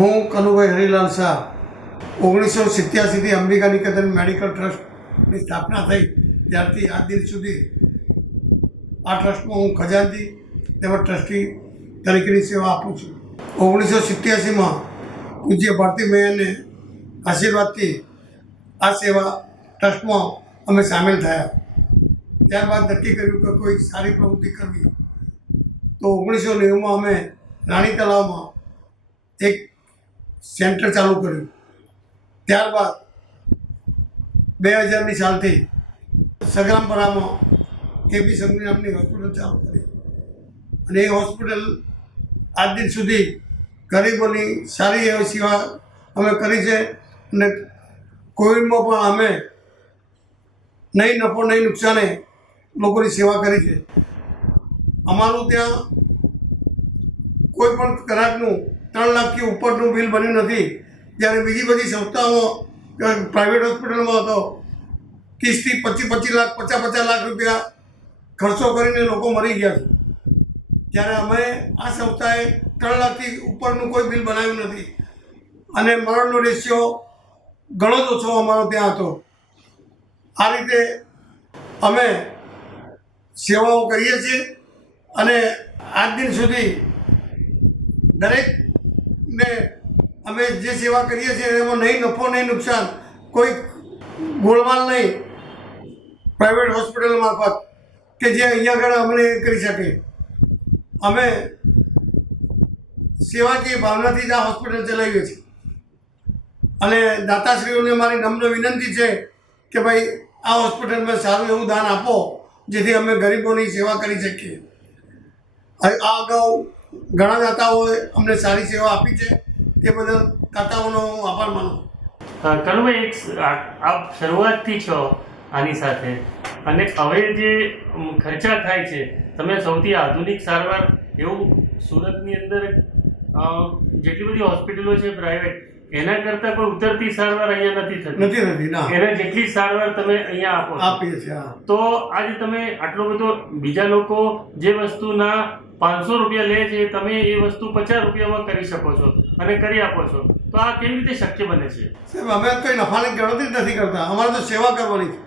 હું કનુભાઈ હરિલાલ શાહ 1987થી અંબિકા નિકેતન મેડિકલ ટ્રસ્ટની સ્થાપના થઈ ત્યારથી આજ દિન સુધી આ ટ્રસ્ટમાં હું ખજાનચી તેમજ ટ્રસ્ટી તરીકેની સેવા આપું છું. 1987માં પૂજ્ય ભારતી મૈયાને આશીર્વાદથી આ સેવા ટ્રસ્ટમાં અમે સામેલ થયા. ત્યારબાદ નક્કી કર્યું કે કોઈ સારી પ્રવૃત્તિ કરવી, તો 1990માં અમે રાણી તળાવમાં એક સેન્ટર ચાલુ કર્યું. ત્યારબાદ 2000ની સાલથી સગ્રામપરામાં કેપી સંઘવી નામની હોસ્પિટલ ચાલુ કરી અને એ હોસ્પિટલ આજ દિન સુધી ગરીબોની સારી એવી સેવા અમે કરી છે. અને કોવિડમાં પણ અમે નહીં નફો નહીં નુકસાને લોકોની સેવા કરી છે. અમારું ત્યાં કોઈ પણ ગ્રાહકનું 3 લાખથી ઉપરનું બિલ બન્યું નથી, જ્યારે બીજી બધી સંસ્થાઓમાં પ્રાઇવેટ હોસ્પિટલમાં તો 30થી 25 લાખ 50 લાખ રૂપિયા ખર્ચો કરીને લોકો મરી ગયા છે. જ્યારે અમે આ સંસ્થાએ 3 લાખથી ઉપરનું કોઈ બિલ બનાવ્યું નથી અને મરણનો રેશિયો ઘણો જ ઓછો અમારો ત્યાં હતો. આ રીતે અમે સેવાઓ કરીએ છીએ અને આજ દિન સુધી દરેકને અમે જે સેવા કરીએ છીએ એમાં નહીં નફો નહીં નુકસાન, કોઈ ગોળમાલ નહીં, પ્રાઇવેટ હોસ્પિટલ મારફત કે જે અહીંયા આગળ અમને કરી શકે. અમે સેવાકીય ભાવનાથી જ આ હોસ્પિટલ ચલાવીએ છીએ અને દાતાશ્રીઓને મારી નમ્ર વિનંતી છે કે ભાઈ આ હોસ્પિટલમાં સારું એવું દાન આપો, જેથી અમે ગરીબોની સેવા કરી શકીએ. આ અગાઉ ઘણા દાતાઓએ અમને સારી સેવા આપી છે, તે બદલ દાતાઓનો હું આભાર માનું. કનુભાઈ, આપ શરૂઆતથી છો આની સાથે અને હવે જે ખર્ચા થાય છે, તમે સૌથી આધુનિક સારવાર એવું સુરતની અંદર જેટલી બધી હોસ્પિટલો છે પ્રાઇવેટ, એના કરતાં કોઈ ઉતરતી સારવાર અહીંયા નથી થતી. એના જેટલી સારવાર તમે અહીંયા આપીએ છીએ. તો આજે તમે આટલો બધો બીજા લોકો જે વસ્તુના 500 રૂપિયા લે છે, તમે એ વસ્તુ 50 રૂપિયામાં કરી શકો છો અને કરી આપો છો, તો આ કેવી રીતે શક્ય બને છે? સાહેબ, અમે કંઈ નફાની ગણતરી નથી કરતા. અમારે તો સેવા કરવાની છે.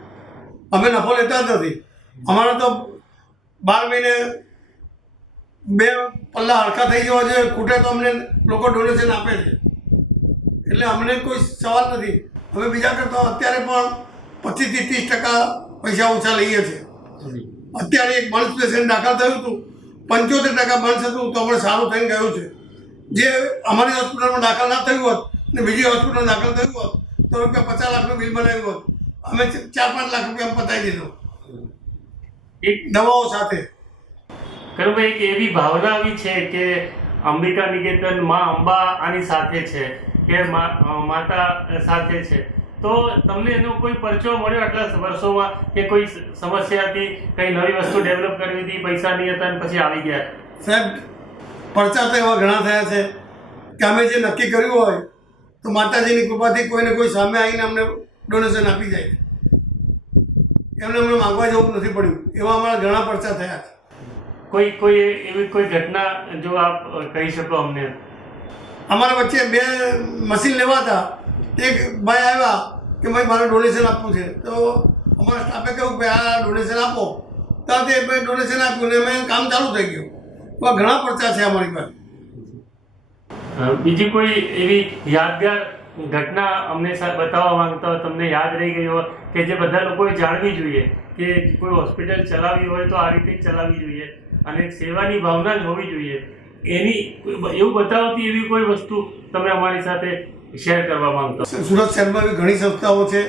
અમે નફો લેતા જ નથી. અમારે તો 12 મહિને 2 પલ્લા હરખા થઈ જવા જોઈએ, ખૂટે તો અમને લોકો ડોનેશન આપે છે. એટલે અમને કોઈ સવાલ નથી. અમે બીજા કરતાં અત્યારે પણ 25થી 30% પૈસા ઓછા લઈએ છીએ. અત્યારે એક બર્ન્સ પેશન્ટ દાખલ થયું હતું, 75% બર્ન્સ હતું તો આપણે સારું થઈને ગયું છે. જે અમારી હોસ્પિટલમાં દાખલ ના થયું હોત ને બીજી હોસ્પિટલમાં દાખલ થયું હોત તો રૂપિયા 50 લાખનું બિલ બનાવ્યું હોત. અમે 4-5 લાખ રૂપિયા પતાવી દીધો એક દવાઓ સાથે. કનુભાઈ, એક એવી ભાવના આવી છે કે અંબિકા નિકેતન માં અંબા આની સાથે છે કે માતા સાથે છે, તો તમને એનો કોઈ પરચો મળ્યો આટલા વર્ષોમાં કે કોઈ સમસ્યા હતી, કઈ નવી વસ્તુ ડેવલપ કરવી હતી, પૈસા નહીં હતા અને પછી આવી ગયા? સાહેબ, પરચા તો એવા ઘણા થયા છે કે અમે જે નક્કી કર્યું હોય તો માતાજીની કૃપાથી કોઈને કોઈ સામે આવીને અમને ડોનેશન આપી જાય. એમને અમને માગવા જવું નથી પડ્યું. એવા અમારા ઘણા પરચા થયા છે. કોઈ એવી કોઈ ઘટના જો આપ કહી શકો અમને? અમારા વચ્ચે 2 મશીન લેવા હતા. એક ભાઈ આવ્યા કે ભાઈ મારે ડોનેશન આપવું છે, તો અમારા સ્ટાફે કહ્યું કે આ ડોનેશન આપો, તો તે ભાઈ ડોનેશન આપ્યું ને મેં કામ ચાલુ થઈ ગયું. તો ઘણા પરચા છે અમારી પાસે. બીજી કોઈ એવી યાદગાર ઘટના અમને બતાવવા માંગતા હોય, તમને યાદ રહી ગઈ હોય કે જે બધા લોકોએ જાણવી જોઈએ કે કોઈ હોસ્પિટલ ચલાવવી હોય તો આ રીતે જ ચલાવવી જોઈએ અને સેવાની ભાવના જ હોવી જોઈએ, એની એવું બતાવતી એવી કોઈ વસ્તુ તમે અમારી સાથે શેર કરવા માંગતો? સુરત શહેરમાં એવી ઘણી સંસ્થાઓ છે,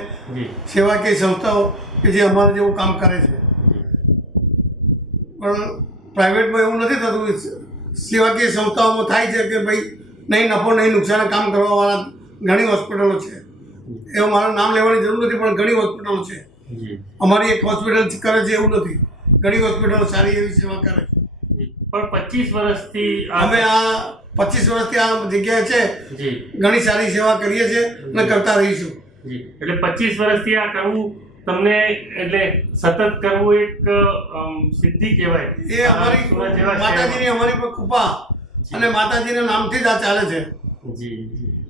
સેવાકીય સંસ્થાઓ કે જે અમારે જેવું કામ કરે છે, પણ પ્રાઇવેટમાં એવું નથી થતું. સેવાકીય સંસ્થાઓમાં થાય છે કે ભાઈ નહીં નફો નહીં નુકસાન કામ કરવાવાળા ઘણી હોસ્પિટલો છે. એવું મારું નામ લેવાની જરૂર નથી, પણ ઘણી હોસ્પિટલો છે. અમારી એક હોસ્પિટલ કરે છે એવું નથી, ઘણી હોસ્પિટલો સારી એવી સેવા કરે છે. પણ 25 વર્ષથી અમે આ 25 વર્ષથી આ જગ્યાએ છે, ઘણી સારી સેવા કરીએ છીએ અને કરતા રહીશું. એટલે 25 વર્ષથી આ કરવું તમને, એટલે સતત કરવું એક સિદ્ધિ કહેવાય. એ અમારી માતાજીની અમારી પર કૃપા અને માતાજીના નામથી જ આ ચાલે છે. જી જી